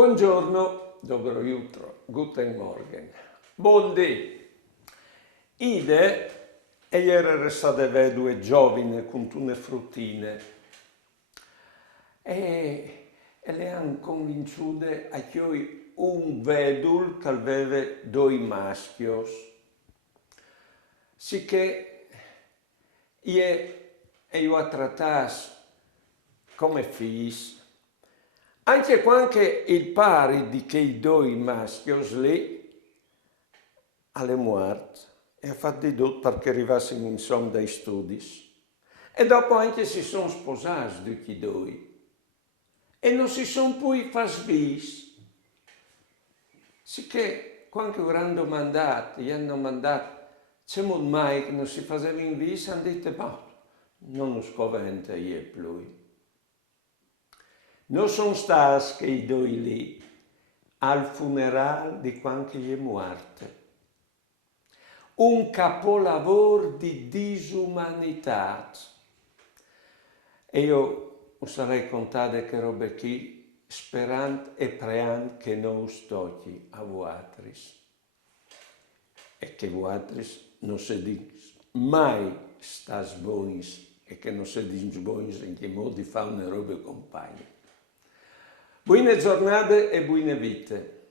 Buongiorno, dobro jutro, guten Morgen. Buondì. Ide, e ieri state vedue giovine con tune fruttine e le han convinciute a chioi un vedul che aveva due maschios. Sicché io a trattas come fis, anche quando il pari di quei due maschios lì alle muerte e ha fatto di tutto perché arrivassero insomma dai studi. E dopo anche si sono sposati di quei due e non si sono poi fasvis. Sicché quando hanno domandato, gli hanno mandato, c'è mai che non si faceva in vis, hanno detto, ma non lo scoventa io più. Non sono stati che i due lì al funerale di quando gli è morto. Un capolavoro di disumanità. E io sarei contare che robe qui, sperando e pregando che non stocchi a voatris. E che voatris non si dice mai stas bonis e che non si dice bonis in che modi fa una roba compagna. Buone giornate e buone vite.